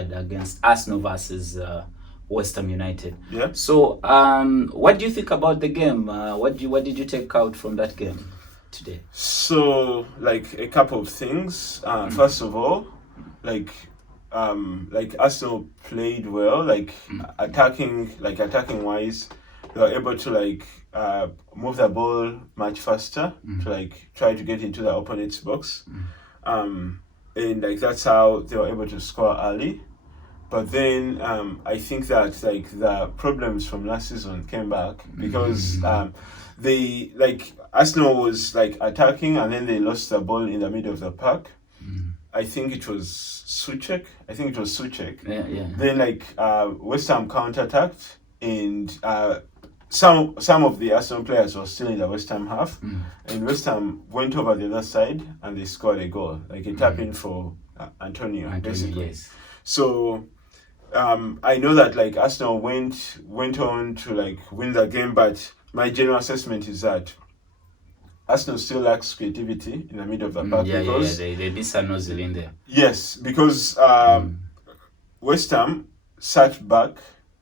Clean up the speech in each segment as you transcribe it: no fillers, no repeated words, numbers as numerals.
had against Arsenal versus West Ham United. Yeah. So, what do you think about the game? What did you take out from that game today? So, like a couple of things. First of all, like Arsenal played well. Like attacking wise, they were able to move the ball much faster to try to get into the opponent's box. And that's how they were able to score early. But then I think that the problems from last season came back because Arsenal was attacking and then they lost the ball in the middle of the park. I think it was Suchek. Yeah. Then West Ham counterattacked and some of the Arsenal players were still in the West Ham half, and West Ham went over the other side and they scored a goal, a tap in for Antonio basically. Yes. So I know that Arsenal went on to win the game, but my general assessment is that Arsenal still lacks creativity in the middle of the park. Because they miss an OZIL in there. Yes, because West Ham sat back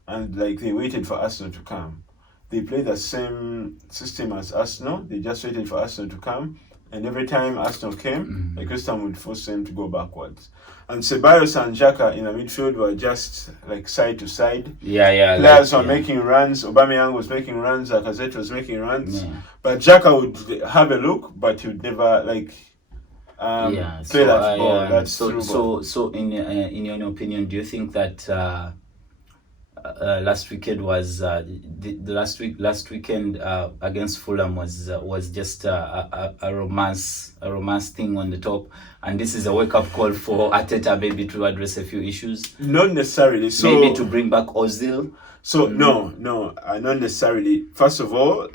and they waited for Arsenal to come. They played the same system as Arsenal. They just waited for Arsenal to come, and every time Arsenal came, West Ham would force them to go backwards. And Ceballos and Xhaka in the midfield were just side to side. Players were making runs. Aubameyang was making runs. Lacazette was making runs. Yeah. But Xhaka would have a look, but he would never play that ball. That's so in your opinion, do you think that last weekend was last weekend against Fulham was just a romance thing on the top, and this is a wake up call for Arteta maybe to address a few issues? Not necessarily. So maybe to bring back OZIL. So no, not necessarily. First of all,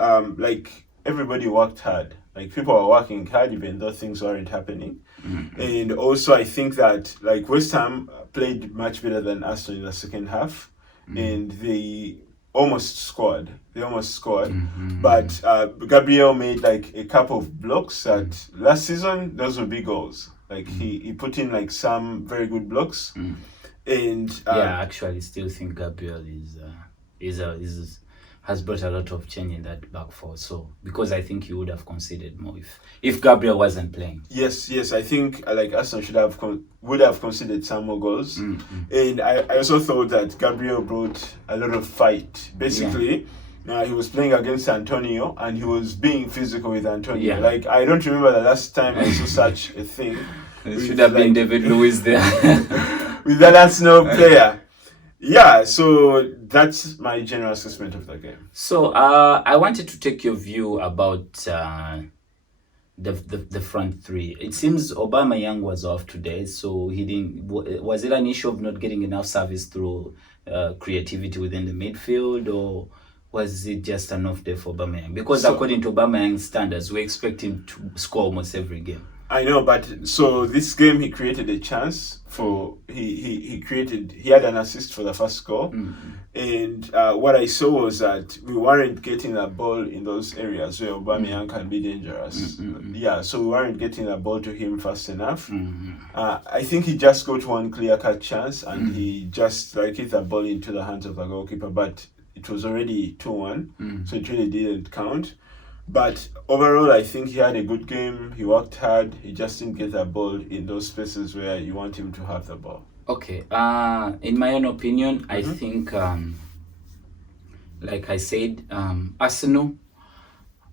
everybody worked hard. People were working hard even though things weren't happening. And also I think that West Ham played much better than Arsenal in the second half. And they almost scored. But Gabriel made a couple of blocks that last season those were big goals. He put in some very good blocks. And I actually still think Gabriel has brought a lot of change in that back four. So because I think he would have conceded more if Gabriel wasn't playing. Yes, I think Arsenal would have conceded some more goals. And I also thought that Gabriel brought a lot of fight. Basically, he was playing against Antonio and he was being physical with Antonio. I don't remember the last time I saw such a thing. It should have been David Luiz there with that Arsenal player. Yeah, so that's my general assessment of the game. So I wanted to take your view about the front three. It seems Aubameyang was off today, so he didn't. Was it an issue of not getting enough service through creativity within the midfield, or was it just an off day for Aubameyang? Because according to Aubameyang's standards, we expect him to score almost every game. I know, but so this game he created a chance for he had an assist for the first goal, and what I saw was that we weren't getting the ball in those areas where Aubameyang can be dangerous. So we weren't getting the ball to him fast enough. I think he just got one clear-cut chance and he just hit the ball into the hands of the goalkeeper, but it was already 2-1, so it really didn't count. But overall, I think he had a good game. He worked hard. He just didn't get the ball in those spaces where you want him to have the ball. Okay. In my own opinion, I think, like I said, Arsenal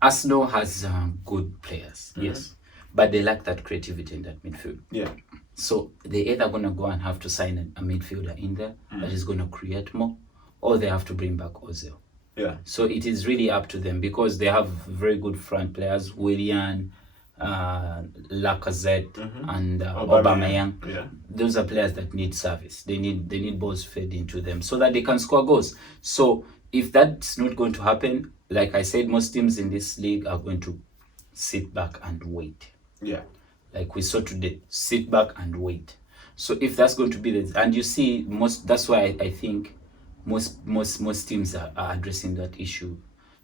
has good players. Yes. But they lack that creativity in that midfield. Yeah. So they're either going to go and have to sign a midfielder in there that is going to create more, or they have to bring back OZIL. Yeah. So it is really up to them because they have very good front players, Willian, Lacazette, and Aubameyang. Yeah. Those are players that need service. They need balls fed into them so that they can score goals. So if that's not going to happen, like I said, most teams in this league are going to sit back and wait. Yeah. Like we saw today, sit back and wait. So if that's going to be and you see that's why I think most teams are addressing that issue.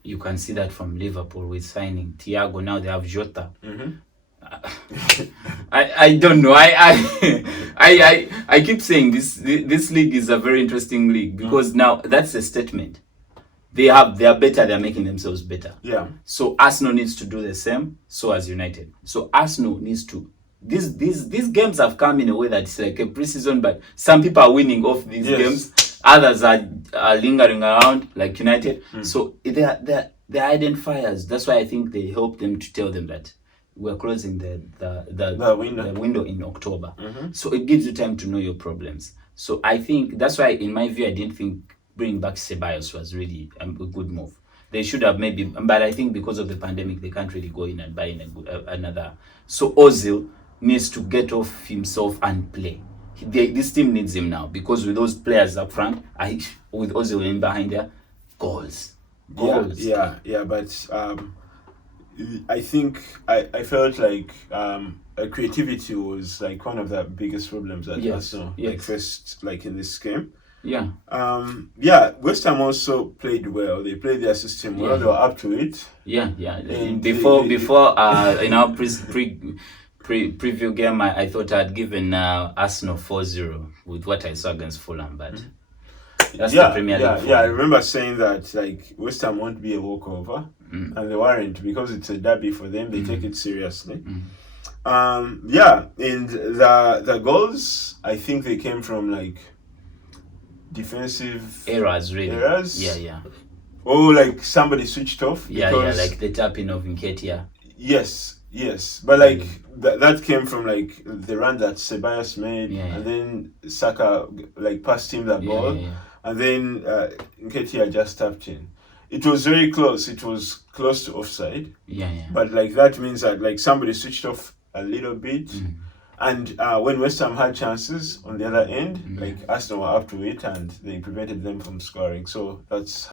You can see that from Liverpool with signing Thiago. Now they have Jota. I don't know. I keep saying this league is a very interesting league because now that's a statement. They are better. They're making themselves better. Yeah. So Arsenal needs to do the same. So as United. So Arsenal needs to. These games have come in a way that it's like a preseason, but some people are winning off these games. Others are lingering around, like United. So they're identifiers. That's why I think they help them to tell them that we're closing the window in October. So it gives you time to know your problems. So I think that's why, in my view, I didn't think bringing back Ceballos was really a good move. They should have maybe, but I think because of the pandemic, they can't really go in and buy another. So OZIL needs to get off himself and play. This team needs him now because with those players up front, with OZIL in behind there, goals. Yeah. But I think I felt like creativity was like one of the biggest problems that Arsenal faced like in this game. Yeah. West Ham also played well. They played their system well. They were up to it. Yeah. And before in our preview game, I thought I'd given Arsenal 4-0 with what I saw against Fulham, but that's the Premier League. I remember saying that like West Ham won't be a walkover, and they weren't because it's a derby for them. They take it seriously. And the goals, I think they came from like defensive errors, really. Yeah. Oh, like somebody switched off. Like the tapping of Nketiah. Yes, but like that came from like the run that Ceballos made, and then Saka like passed him that ball, and then Nketiah just tapped in. It was very close. It was close to offside. But like that means that like somebody switched off a little bit. And when West Ham had chances on the other end, like Arsenal were up to it and they prevented them from scoring. So that's